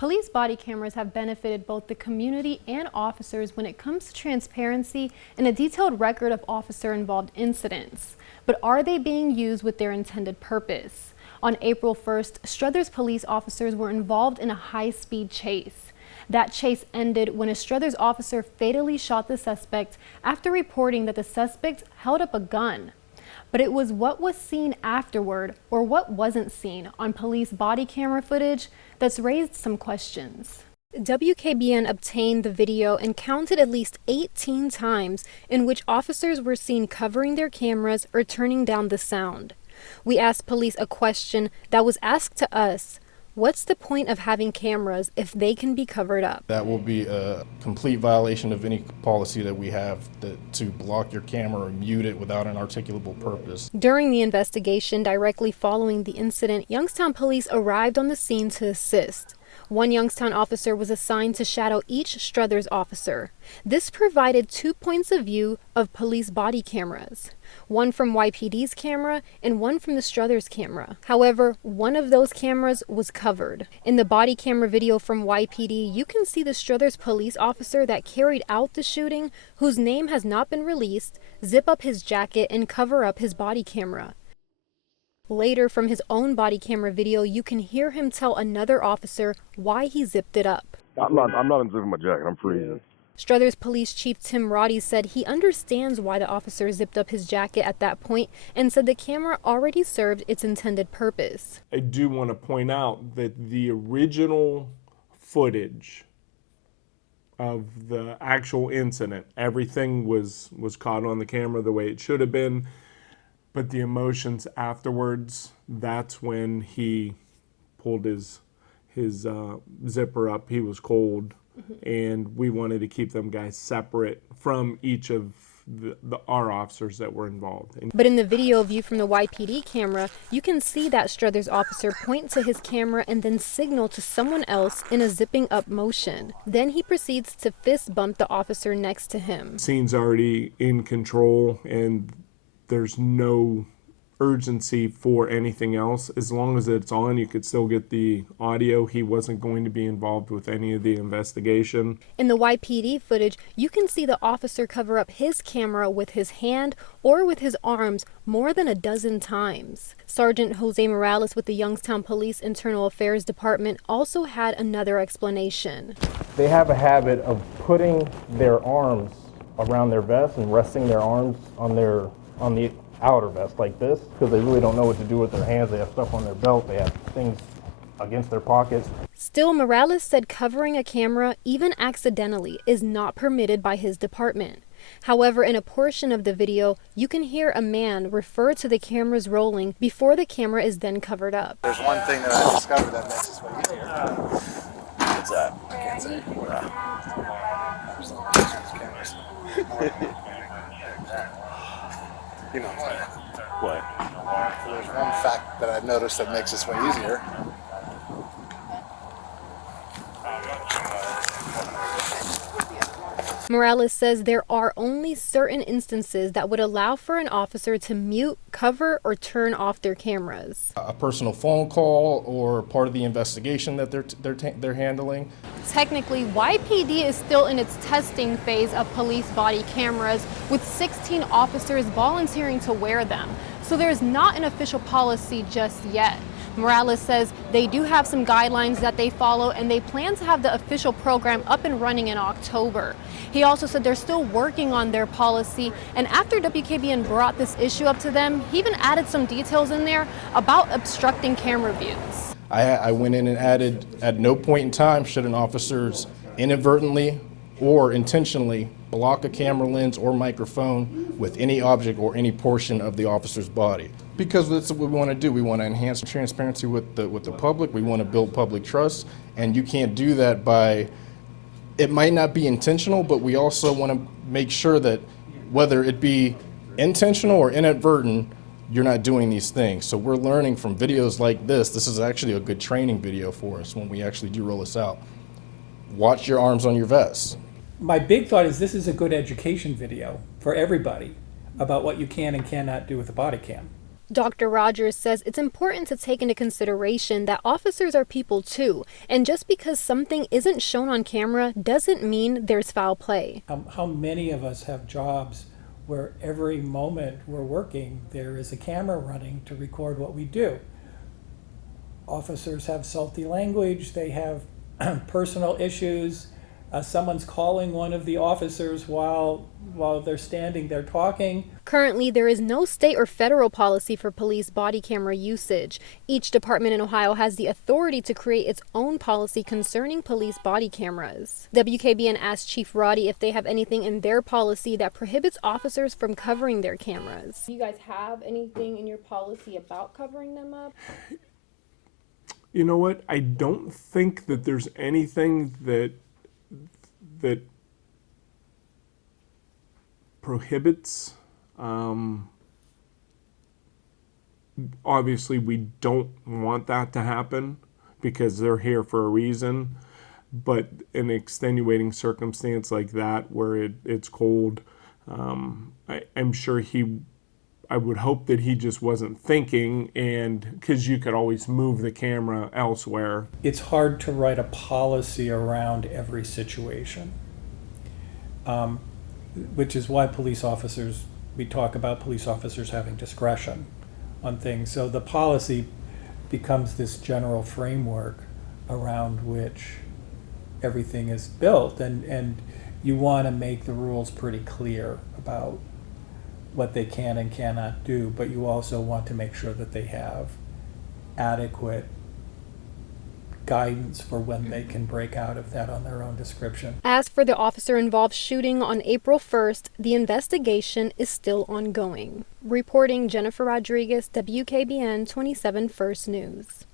Police body cameras have benefited both the community and officers when it comes to transparency and a detailed record of officer-involved incidents. But are they being used with their intended purpose? On April 1st, Struthers police officers were involved in a high-speed chase. That chase ended when a Struthers officer fatally shot the suspect after reporting that the suspect held up a gun. But it was what was seen afterward, or what wasn't seen on police body camera footage, that's raised some questions. WKBN obtained the video and counted at least 18 times in which officers were seen covering their cameras or turning down the sound. We asked police a question that was asked to us. What's the point of having cameras if they can be covered up? That will be a complete violation of any policy that we have to block your camera or mute it without an articulable purpose. During the investigation directly following the incident, Youngstown police arrived on the scene to assist. One Youngstown officer was assigned to shadow each Struthers officer. This provided 2 points of view of police body cameras, one from YPD's camera and one from the Struthers camera. However, one of those cameras was covered. In the body camera video from YPD, you can see the Struthers police officer that carried out the shooting, whose name has not been released, zip up his jacket and cover up his body camera. Later, from his own body camera video, you can hear him tell another officer why he zipped it up. I'm not unzipping my jacket. I'm freezing. Struthers Police Chief Tim Roddy said he understands why the officer zipped up his jacket at that point and said the camera already served its intended purpose. I do want to point out that the original footage of the actual incident, everything was caught on the camera the way it should have been. But the emotions afterwards, that's when he pulled his zipper up. He was cold, and we wanted to keep them guys separate from each of our officers that were involved. But in the video view from the YPD camera, you can see that Struthers officer point to his camera and then signal to someone else in a zipping up motion. Then he proceeds to fist bump the officer next to him. Scene's already in control, and there's no urgency for anything else. As long as it's on, you could still get the audio. He wasn't going to be involved with any of the investigation. In the YPD footage, you can see the officer cover up his camera with his hand or with his arms more than a dozen times. Sergeant Jose Morales with the Youngstown Police Internal Affairs Department also had another explanation. They have a habit of putting their arms around their vest and resting their arms on the outer vest like this, because they really don't know what to do with their hands. They have stuff on their belt, they have things against their pockets. Still, Morales said covering a camera, even accidentally, is not permitted by his department. However, in a portion of the video, you can hear a man refer to the cameras rolling before the camera is then covered up. There's one thing that I discovered that makes this way easier. What's that? I can't say. There's no cameras. You know what I'm saying? What? So there's one fact that I've noticed that makes this way easier. Morales says there are only certain instances that would allow for an officer to mute, cover, or turn off their cameras. A personal phone call or part of the investigation that they're handling. Technically, YPD is still in its testing phase of police body cameras, with 16 officers volunteering to wear them. So there's not an official policy just yet. Morales says they do have some guidelines that they follow, and they plan to have the official program up and running in October. He also said they're still working on their policy, and after WKBN brought this issue up to them, he even added some details in there about obstructing camera views. I went in and added, at no point in time should an officer inadvertently or intentionally block a camera lens or microphone with any object or any portion of the officer's body. Because that's what we want to do. We want to enhance transparency with the public. We want to build public trust, and you can't do that by, it might not be intentional, but we also want to make sure that whether it be intentional or inadvertent, you're not doing these things. So we're learning from videos like this. This is actually a good training video for us when we actually do roll this out. Watch your arms on your vest. My big thought is this is a good education video for everybody about what you can and cannot do with a body cam. Dr. Rogers says it's important to take into consideration that officers are people too, and just because something isn't shown on camera doesn't mean there's foul play. How many of us have jobs where every moment we're working, there is a camera running to record what we do? Officers have salty language, they have personal issues. Someone's calling one of the officers while they're standing there talking. Currently, there is no state or federal policy for police body camera usage. Each department in Ohio has the authority to create its own policy concerning police body cameras. WKBN asked Chief Roddy if they have anything in their policy that prohibits officers from covering their cameras. Do you guys have anything in your policy about covering them up? You know what? I don't think that there's anything that prohibits. Obviously, we don't want that to happen because they're here for a reason. But an extenuating circumstance like that, where it's cold, I'm sure I would hope that he just wasn't thinking, and because you could always move the camera elsewhere. It's hard to write a policy around every situation, which is why we talk about police officers having discretion on things. So the policy becomes this general framework around which everything is built, and you want to make the rules pretty clear about what they can and cannot do, but you also want to make sure that they have adequate guidance for when they can break out of that on their own description. As for the officer-involved shooting on April 1st, the investigation is still ongoing. Reporting Jennifer Rodriguez, WKBN 27 First News.